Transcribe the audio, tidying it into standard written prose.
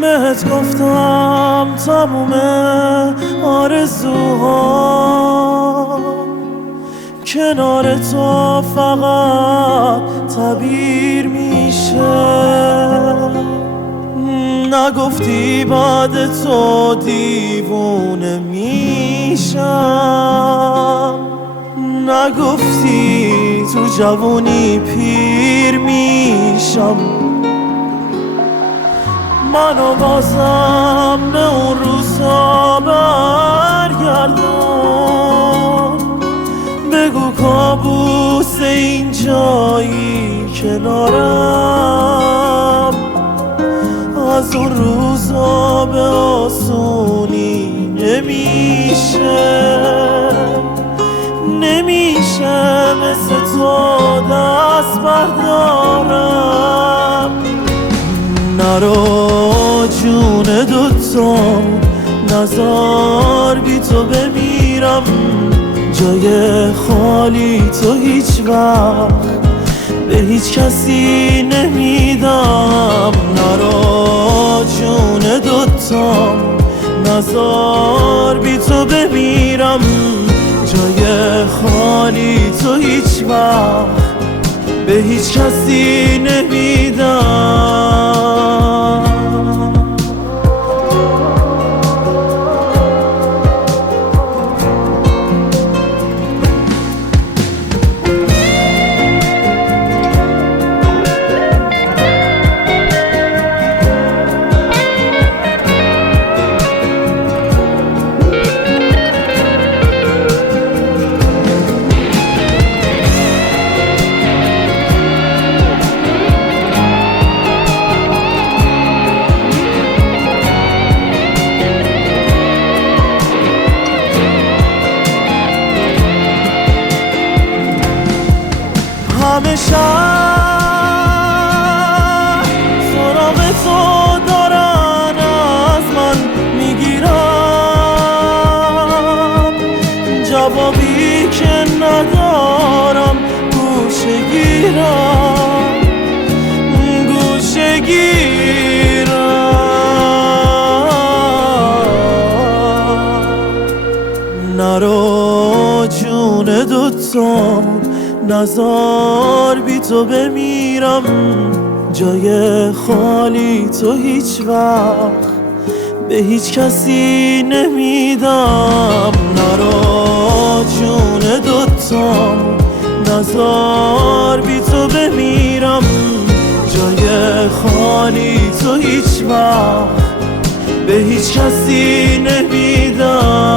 بهت گفتم تموم آرزوها کنار تو فقط تعبیر میشه. نگفتی بعد تو دیوونه میشم، نگفتی تو جوونی پیر میشم. منو بازم به اون روزا برگردون، بگو کابوس اینجایی کنارم. از اون روزا به آسونی نمیشه مثل تو دست بردارم. نرو جون دوتا نزار بی تو بمیرم، جای خالی تو هیچ وقت به هیچ کسی نمیدم. نرو جون دوتا نزار بی تو بمیرم، جای خالی تو هیچ وقت به هیچ کسی نمیدم. همیشه سراغ تو دارن از من میگیرم، جوابی که ندارم گوشه گیرم. نرو جون دوتا نزار بی تو بمیرم، جای خالی تو هیچ وقت به هیچ کسی نمیدم. نرو جون دوتا نزار بی تو بمیرم، جای خالی تو هیچ وقت به هیچ کسی نمیدم.